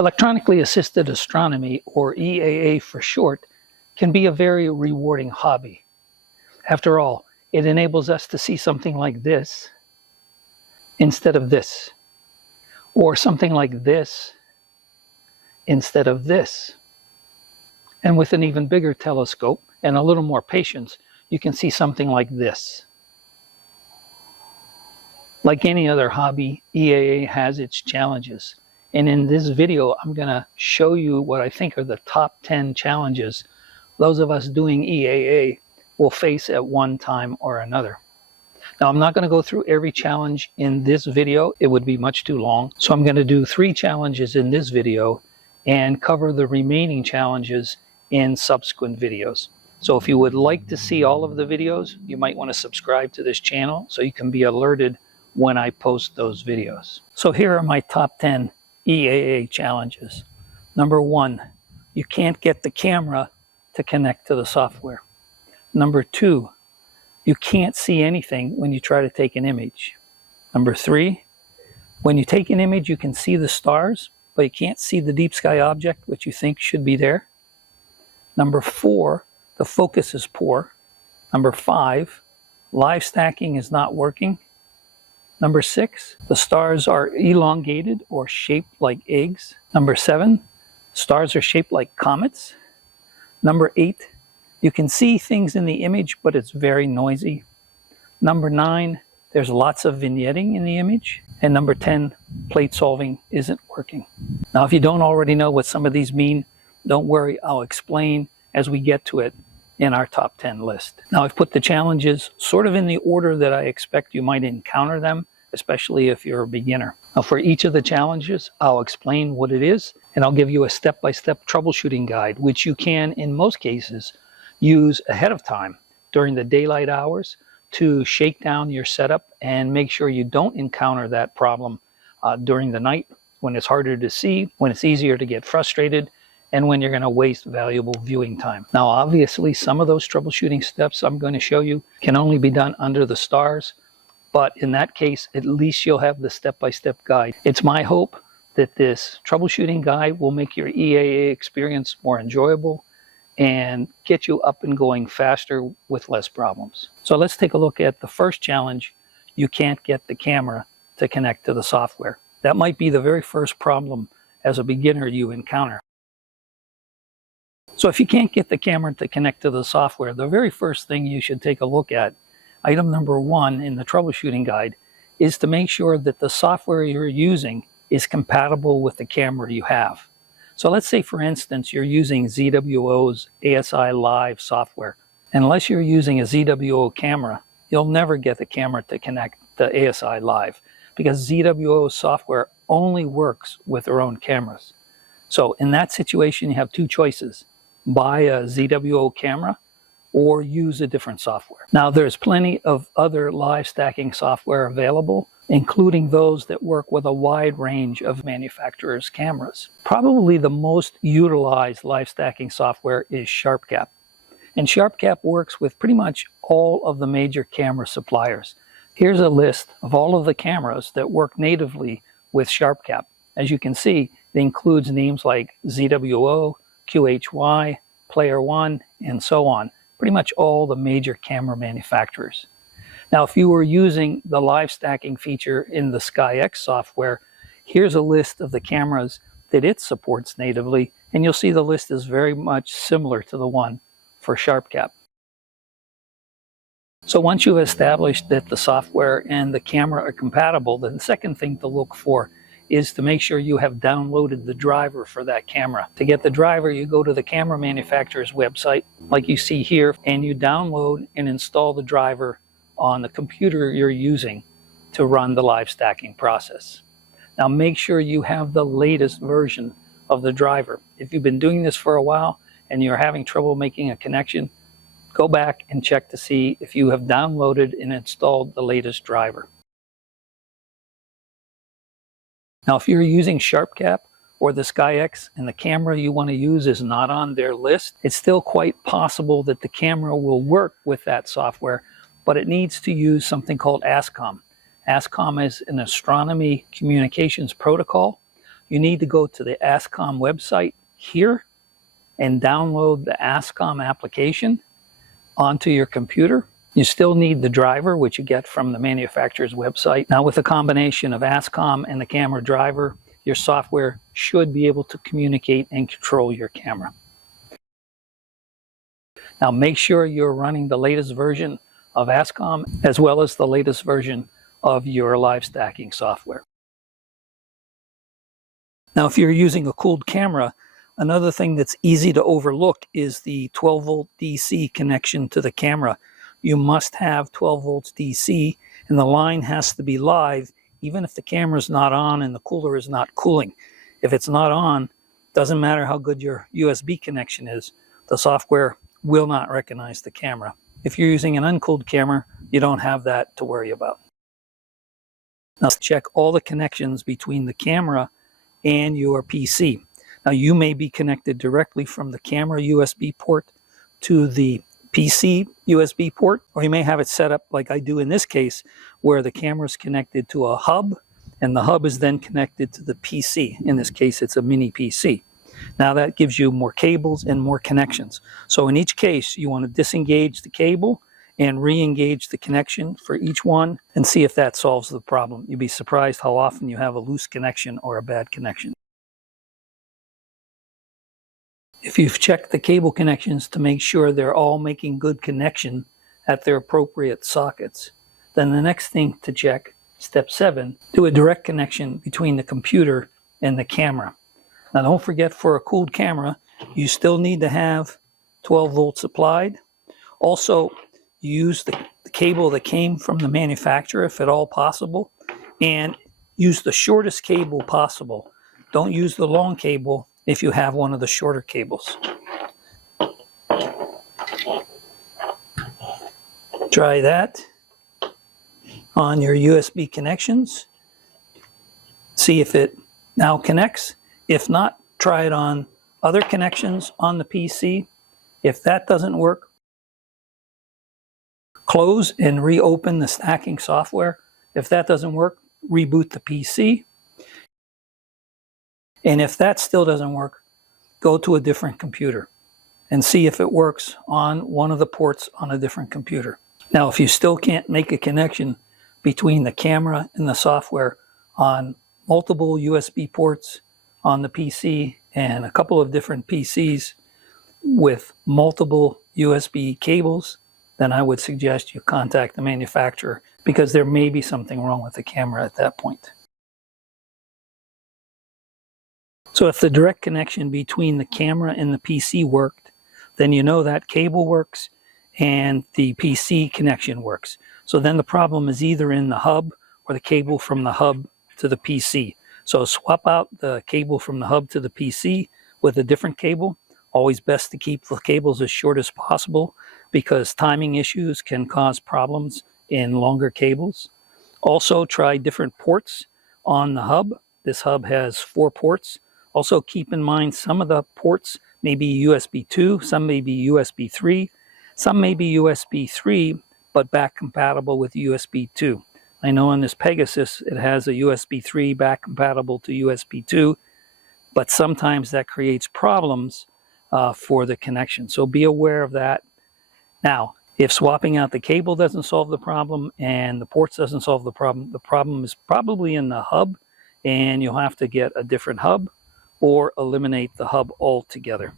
Electronically Assisted Astronomy, or EAA for short, can be a very rewarding hobby. After all, it enables us to see something like this instead of this, or something like this instead of this. And with an even bigger telescope and a little more patience, you can see something like this. Like any other hobby, EAA has its challenges. And in this video, I'm going to show you what I think are the top 10 challenges those of us doing EAA will face at one time or another. Now, I'm not going to go through every challenge in this video. It would be much too long. So I'm going to do 3 challenges in this video and cover the remaining challenges in subsequent videos. So if you would like to see all of the videos, you might want to subscribe to this channel so you can be alerted when I post those videos. So here are my top 10 EAA challenges. Number 1, you can't get the camera to connect to the software. Number 2, you can't see anything when you try to take an image. Number 3, when you take an image, you can see the stars, but you can't see the deep sky object, which you think should be there. Number 4, the focus is poor. Number 5, live stacking is not working. Number 6, the stars are elongated or shaped like eggs. Number 7, stars are shaped like comets. Number 8, you can see things in the image, but it's very noisy. Number 9, there's lots of vignetting in the image. And number 10, plate solving isn't working. Now, if you don't already know what some of these mean, don't worry, I'll explain as we get to it in our top 10 list. Now, I've put the challenges sort of in the order that I expect you might encounter them, especially if you're a beginner. Now, for each of the challenges, I'll explain what it is, and I'll give you a step-by-step troubleshooting guide, which you can, in most cases, use ahead of time during the daylight hours to shake down your setup and make sure you don't encounter that problem during the night when it's harder to see, when it's easier to get frustrated, and when you're going to waste valuable viewing time. Now, obviously, some of those troubleshooting steps I'm going to show you can only be done under the stars, but in that case, at least you'll have the step-by-step guide. It's my hope that this troubleshooting guide will make your EAA experience more enjoyable and get you up and going faster with less problems. So let's take a look at the first challenge. You can't get the camera to connect to the software. That might be the very first problem as a beginner you encounter. So if you can't get the camera to connect to the software, the very first thing you should take a look at, item number 1 in the troubleshooting guide, is to make sure that the software you're using is compatible with the camera you have. So let's say, for instance, you're using ZWO's ASI Live software. Unless you're using a ZWO camera, you'll never get the camera to connect to ASI Live because ZWO software only works with their own cameras. So in that situation, you have 2 choices. Buy a ZWO camera or use a different software. Now, there's plenty of other live stacking software available, including those that work with a wide range of manufacturers' cameras. Probably the most utilized live stacking software is SharpCap. And SharpCap works with pretty much all of the major camera suppliers. Here's a list of all of the cameras that work natively with SharpCap. As you can see, it includes names like ZWO, QHY, Player One, and so on. Pretty much all the major camera manufacturers. Now, if you were using the live stacking feature in the SkyX software, here's a list of the cameras that it supports natively, and you'll see the list is very much similar to the one for SharpCap. So once you've established that the software and the camera are compatible, then the second thing to look for is to make sure you have downloaded the driver for that camera. To get the driver, you go to the camera manufacturer's website, like you see here, and you download and install the driver on the computer you're using to run the live stacking process. Now, make sure you have the latest version of the driver. If you've been doing this for a while and you're having trouble making a connection, go back and check to see if you have downloaded and installed the latest driver. Now, if you're using SharpCap or the SkyX and the camera you want to use is not on their list, it's still quite possible that the camera will work with that software, but it needs to use something called ASCOM. ASCOM is an astronomy communications protocol. you need to go to the ASCOM website here and download the ASCOM application onto your computer. You still need the driver, which you get from the manufacturer's website. Now, with a combination of ASCOM and the camera driver, your software should be able to communicate and control your camera. Now, make sure you're running the latest version of ASCOM as well as the latest version of your live stacking software. Now, if you're using a cooled camera, another thing that's easy to overlook is the 12-volt DC connection to the camera. You must have 12 volts DC, and the line has to be live, even if the camera's not on and the cooler is not cooling. If it's not on, doesn't matter how good your USB connection is, the software will not recognize the camera. If you're using an uncooled camera, you don't have that to worry about. Now, check all the connections between the camera and your PC. Now, you may be connected directly from the camera USB port to the PC USB port, or you may have it set up like I do in this case, where the camera is connected to a hub, and the hub is then connected to the PC. In this case, it's a mini PC. Now, that gives you more cables and more connections. So in each case, you want to disengage the cable and re-engage the connection for each one and see if that solves the problem. You'd be surprised how often you have a loose connection or a bad connection. If you've checked the cable connections to make sure they're all making good connection at their appropriate sockets, then the next thing to check, step 7, do a direct connection between the computer and the camera. Now, don't forget, for a cooled camera, you still need to have 12 volts applied. Also, use the cable that came from the manufacturer if at all possible, and use the shortest cable possible. Don't use the long cable if you have one of the shorter cables. Try that on your USB connections. See if it now connects. If not, try it on other connections on the PC. If that doesn't work, close and reopen the stacking software. If that doesn't work, reboot the PC. And if that still doesn't work, go to a different computer and see if it works on one of the ports on a different computer. Now, if you still can't make a connection between the camera and the software on multiple USB ports on the PC and a couple of different PCs with multiple USB cables, then I would suggest you contact the manufacturer, because there may be something wrong with the camera at that point. So if the direct connection between the camera and the PC worked, then you know that cable works and the PC connection works. So then the problem is either in the hub or the cable from the hub to the PC. So swap out the cable from the hub to the PC with a different cable. Always best to keep the cables as short as possible, because timing issues can cause problems in longer cables. Also, try different ports on the hub. This hub has 4 ports. Also, keep in mind some of the ports may be USB 2, some may be USB 3, some may be USB 3, but back compatible with USB 2. I know on this Pegasus, it has a USB 3 back compatible to USB 2, but sometimes that creates problems for the connection. So be aware of that. Now, if swapping out the cable doesn't solve the problem and the ports doesn't solve the problem is probably in the hub, and you'll have to get a different hub or eliminate the hub altogether.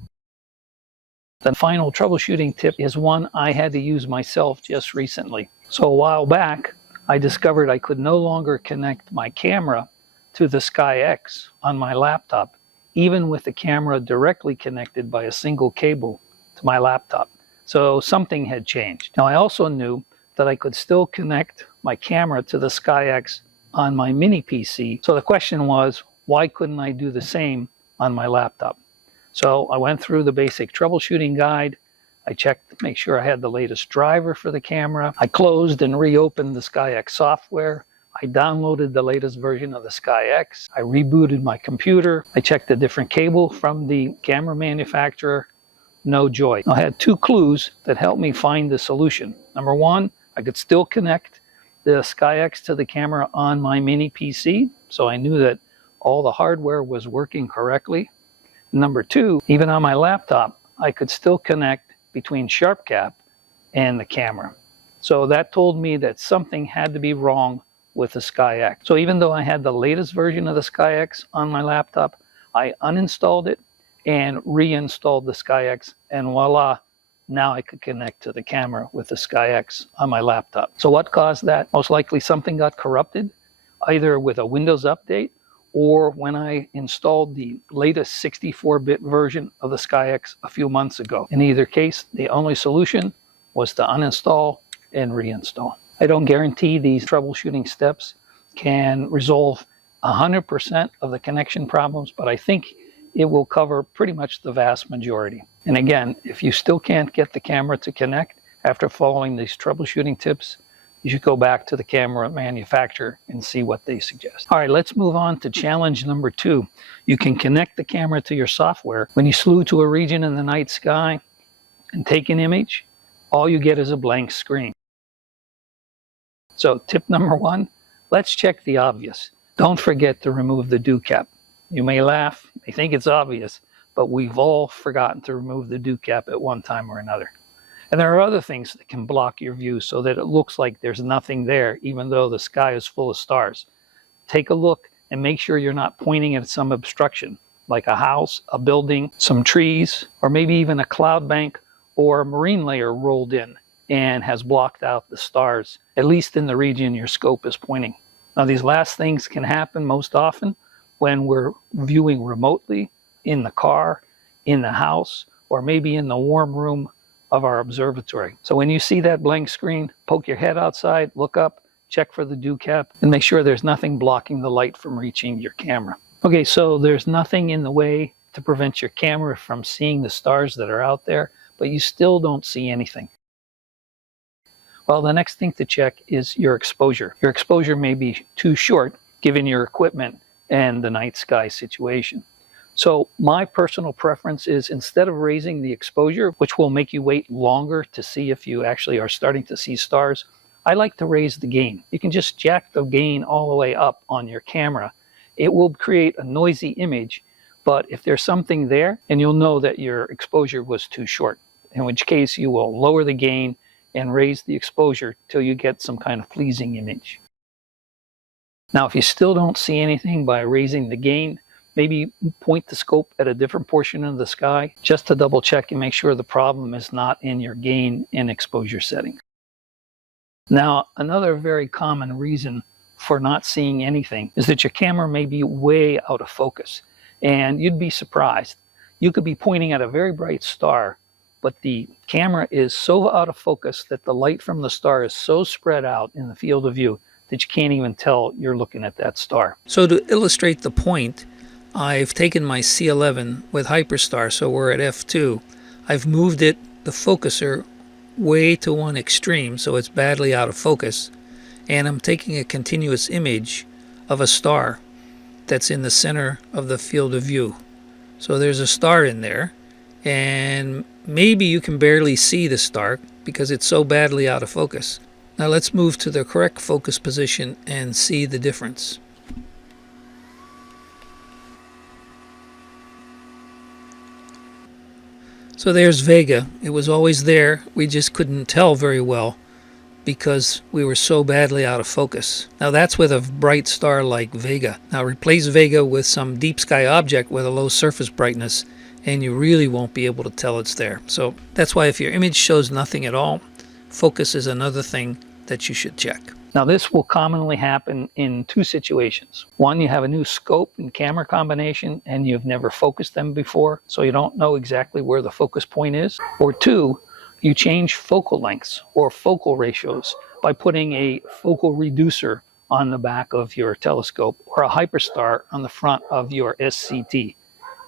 The final troubleshooting tip is one I had to use myself just recently. So a while back, I discovered I could no longer connect my camera to the SkyX on my laptop, even with the camera directly connected by a single cable to my laptop. So something had changed. Now, I also knew that I could still connect my camera to the SkyX on my mini PC. So the question was, why couldn't I do the same on my laptop? So I went through the basic troubleshooting guide. I checked to make sure I had the latest driver for the camera. I closed and reopened the SkyX software. I downloaded the latest version of the SkyX. I rebooted my computer. I checked a different cable from the camera manufacturer. No joy. I had 2 clues that helped me find the solution. Number 1, I could still connect the SkyX to the camera on my mini PC. So I knew that all the hardware was working correctly. Number two, even on my laptop, I could still connect between SharpCap and the camera. So that told me that something had to be wrong with the SkyX. So even though I had the latest version of the SkyX on my laptop, I uninstalled it and reinstalled the SkyX, and voila, now I could connect to the camera with the SkyX on my laptop. So what caused that? Most likely something got corrupted, either with a Windows update or when I installed the latest 64-bit version of the SkyX a few months ago. In either case, the only solution was to uninstall and reinstall. I don't guarantee these troubleshooting steps can resolve 100% of the connection problems, but I think it will cover pretty much the vast majority. And again, if you still can't get the camera to connect after following these troubleshooting tips, you should go back to the camera manufacturer and see what they suggest. All right, let's move on to challenge number 2. You can connect the camera to your software. When you slew to a region in the night sky and take an image, all you get is a blank screen. So tip number 1, let's check the obvious. Don't forget to remove the dew cap. You may laugh, you may think it's obvious, but we've all forgotten to remove the dew cap at one time or another. And there are other things that can block your view so that it looks like there's nothing there, even though the sky is full of stars. Take a look and make sure you're not pointing at some obstruction, like a house, a building, some trees, or maybe even a cloud bank or a marine layer rolled in and has blocked out the stars, at least in the region your scope is pointing. Now, these last things can happen most often when we're viewing remotely in the car, in the house, or maybe in the warm room of our observatory. So when you see that blank screen, poke your head outside, look up, check for the dew cap, and make sure there's nothing blocking the light from reaching your camera. Okay, so there's nothing in the way to prevent your camera from seeing the stars that are out there, but you still don't see anything. Well, the next thing to check is your exposure. Your exposure may be too short given your equipment and the night sky situation. So my personal preference is, instead of raising the exposure, which will make you wait longer to see if you actually are starting to see stars, I like to raise the gain. You can just jack the gain all the way up on your camera. It will create a noisy image, but if there's something there, and you'll know that your exposure was too short, in which case you will lower the gain and raise the exposure till you get some kind of pleasing image. Now, if you still don't see anything by raising the gain, maybe point the scope at a different portion of the sky just to double check and make sure the problem is not in your gain and exposure settings. Now, another very common reason for not seeing anything is that your camera may be way out of focus, and you'd be surprised. You could be pointing at a very bright star, but the camera is so out of focus that the light from the star is so spread out in the field of view that you can't even tell you're looking at that star. So to illustrate the point, I've taken my C11 with Hyperstar, so we're at f2. I've moved it, the focuser, way to one extreme, so it's badly out of focus, and I'm taking a continuous image of a star that's in the center of the field of view. So there's a star in there, and maybe you can barely see the star because it's so badly out of focus. Now let's move to the correct focus position and see the difference. So there's Vega. It was always there. We just couldn't tell very well because we were so badly out of focus. Now that's with a bright star like Vega. Now replace Vega with some deep sky object with a low surface brightness and you really won't be able to tell it's there. So that's why if your image shows nothing at all, focus is another thing that you should check. Now this will commonly happen in two situations. One, you have a new scope and camera combination and you've never focused them before, so you don't know exactly where the focus point is. Or two, you change focal lengths or focal ratios by putting a focal reducer on the back of your telescope or a Hyperstar on the front of your SCT.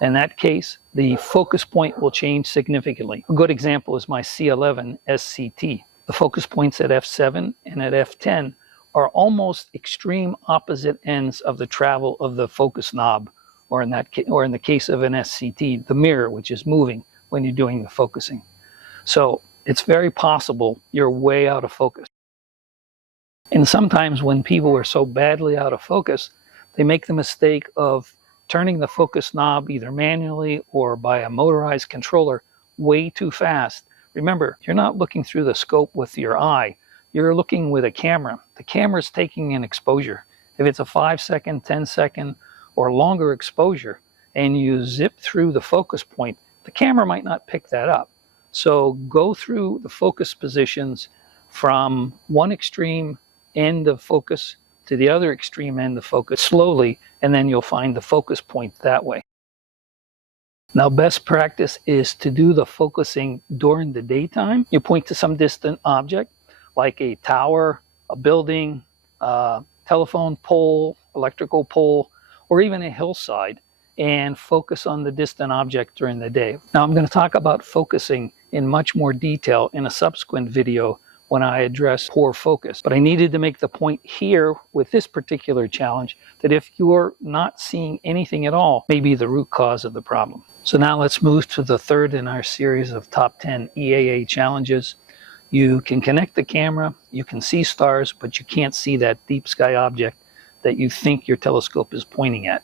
In that case, the focus point will change significantly. A good example is my C11 SCT. The focus points at f7 and at f10 are almost extreme opposite ends of the travel of the focus knob, or in the case of an SCT, the mirror, which is moving when you're doing the focusing. So it's very possible you're way out of focus. And sometimes when people are so badly out of focus, they make the mistake of turning the focus knob either manually or by a motorized controller way too fast. Remember, you're not looking through the scope with your eye. You're looking with a camera. The camera's taking an exposure. If it's a 5-second, 10-second, or longer exposure, and you zip through the focus point, the camera might not pick that up. So go through the focus positions from one extreme end of focus to the other extreme end of focus slowly, and then you'll find the focus point that way. Now, best practice is to do the focusing during the daytime. You point to some distant object, like a tower, a building, a telephone pole, electrical pole, or even a hillside, and focus on the distant object during the day. Now, I'm going to talk about focusing in much more detail in a subsequent video when I address poor focus. But I needed to make the point here with this particular challenge that if you're not seeing anything at all, may be the root cause of the problem. So now let's move to the third in our series of top 10 EAA challenges. You can connect the camera, you can see stars, but you can't see that deep sky object that you think your telescope is pointing at.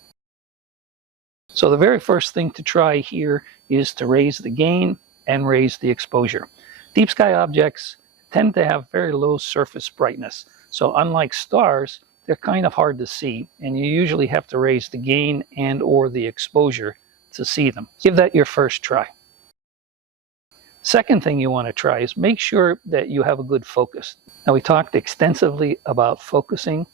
So the very first thing to try here is to raise the gain and raise the exposure. Deep sky objects tend to have very low surface brightness. So unlike stars, they're kind of hard to see, and you usually have to raise the gain and or the exposure to see them. Give that your first try. Second thing you want to try is make sure that you have a good focus. Now, we talked extensively about focusing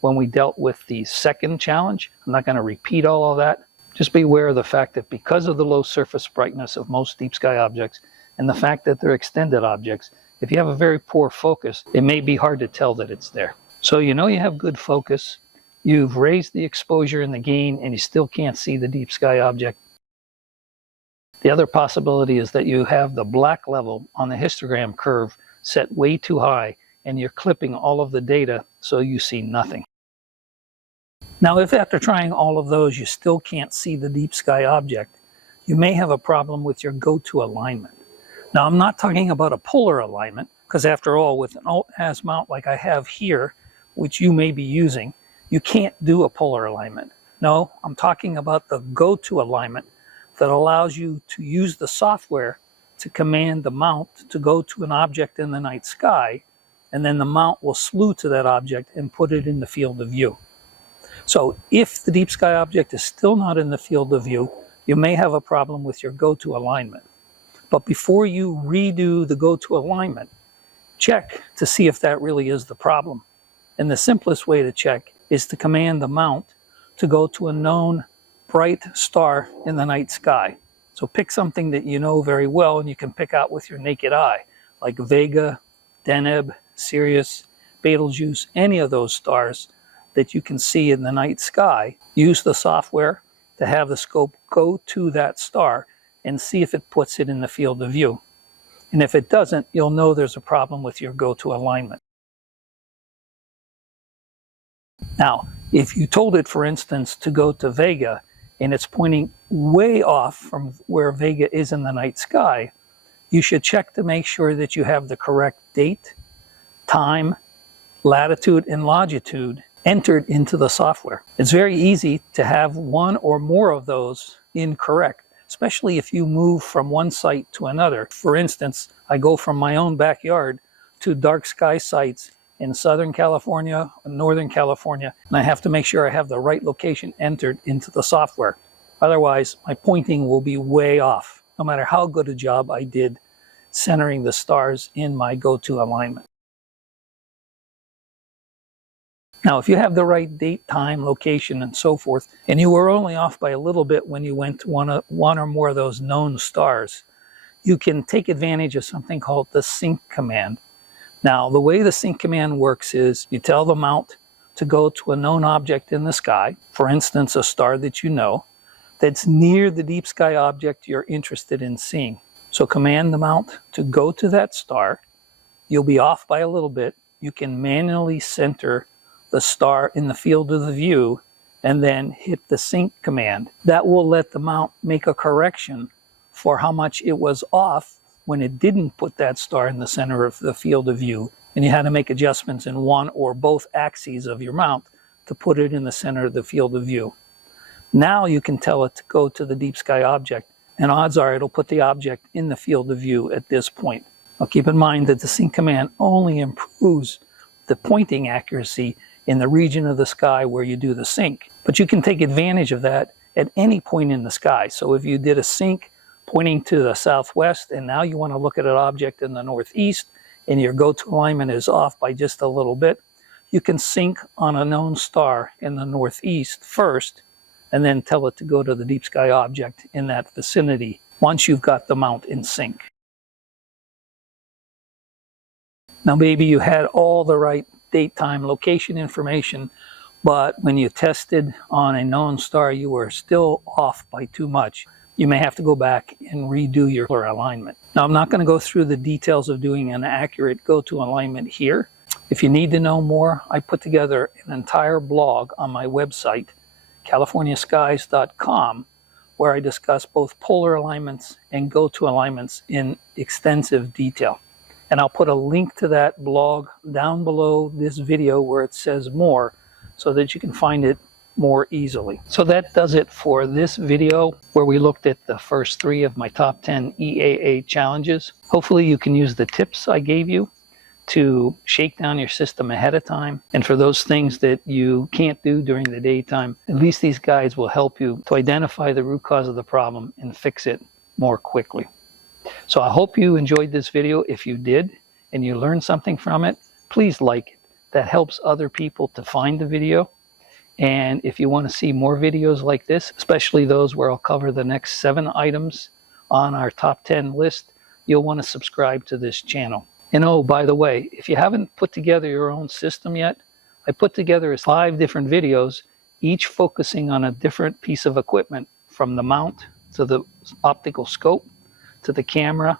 when we dealt with the second challenge. I'm not going to repeat all of that. Just be aware of the fact that because of the low surface brightness of most deep sky objects and the fact that they're extended objects, if you have a very poor focus, it may be hard to tell that it's there. So you know you have good focus, you've raised the exposure and the gain, and you still can't see the deep sky object. The other possibility is that you have the black level on the histogram curve set way too high, and you're clipping all of the data so you see nothing. Now, if after trying all of those you still can't see the deep sky object, you may have a problem with your go-to alignment. Now, I'm not talking about a polar alignment, because after all, with an alt-az mount like I have here, which you may be using, you can't do a polar alignment. No, I'm talking about the go-to alignment that allows you to use the software to command the mount to go to an object in the night sky, and then the mount will slew to that object and put it in the field of view. So if the deep sky object is still not in the field of view, you may have a problem with your go-to alignment. But before you redo the go-to alignment, check to see if that really is the problem. And the simplest way to check is to command the mount to go to a known bright star in the night sky. So pick something that you know very well and you can pick out with your naked eye, like Vega, Deneb, Sirius, Betelgeuse, any of those stars that you can see in the night sky. Use the software to have the scope go to that star and see if it puts it in the field of view. And if it doesn't, you'll know there's a problem with your go-to alignment. Now, if you told it, for instance, to go to Vega, and it's pointing way off from where Vega is in the night sky, you should check to make sure that you have the correct date, time, latitude, and longitude entered into the software. It's very easy to have one or more of those incorrect, especially if you move from one site to another. For instance, I go from my own backyard to dark sky sites in Southern California, Northern California, and I have to make sure I have the right location entered into the software. Otherwise, my pointing will be way off, no matter how good a job I did centering the stars in my go-to alignment. Now, if you have the right date, time, location, and so forth, and you were only off by a little bit when you went to one or more of those known stars, you can take advantage of something called the sync command. Now, the way the sync command works is you tell the mount to go to a known object in the sky, for instance, a star that you know, that's near the deep sky object you're interested in seeing. So command the mount to go to that star. You'll be off by a little bit. You can manually center the star in the field of the view and then hit the sync command. That will let the mount make a correction for how much it was off when it didn't put that star in the center of the field of view, and you had to make adjustments in one or both axes of your mount to put it in the center of the field of view. Now you can tell it to go to the deep sky object, and odds are it'll put the object in the field of view at this point. Now keep in mind that the sync command only improves the pointing accuracy in the region of the sky where you do the sync. But you can take advantage of that at any point in the sky. So if you did a sync pointing to the southwest, and now you want to look at an object in the northeast, and your go-to alignment is off by just a little bit, you can sync on a known star in the northeast first, and then tell it to go to the deep sky object in that vicinity once you've got the mount in sync. Now maybe you had all the right date, time, location information, but when you tested on a known star, you were still off by too much. You may have to go back and redo your alignment. Now I'm not going to go through the details of doing an accurate go-to alignment here. If you need to know more, I put together an entire blog on my website, californiaskies.com, where I discuss both polar alignments and go-to alignments in extensive detail. And I'll put a link to that blog down below this video where it says more, so that you can find it more easily. So that does it for this video, where we looked at the first 3 of my top 10 EAA challenges. Hopefully you can use the tips I gave you to shake down your system ahead of time. And for those things that you can't do during the daytime, at least these guides will help you to identify the root cause of the problem and fix it more quickly. So I hope you enjoyed this video. If you did and you learned something from it, please like it. That helps other people to find the video. And if you want to see more videos like this, especially those where I'll cover the next 7 items on our top 10 list, you'll want to subscribe to this channel. And oh, by the way, if you haven't put together your own system yet, I put together 5 different videos, each focusing on a different piece of equipment, from the mount to the optical scope, to the camera,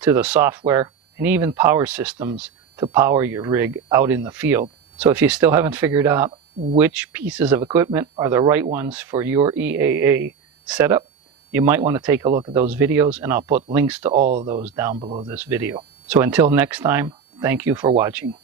to the software, and even power systems to power your rig out in the field. So if you still haven't figured out which pieces of equipment are the right ones for your EAA setup, you might want to take a look at those videos, and I'll put links to all of those down below this video. So until next time, thank you for watching.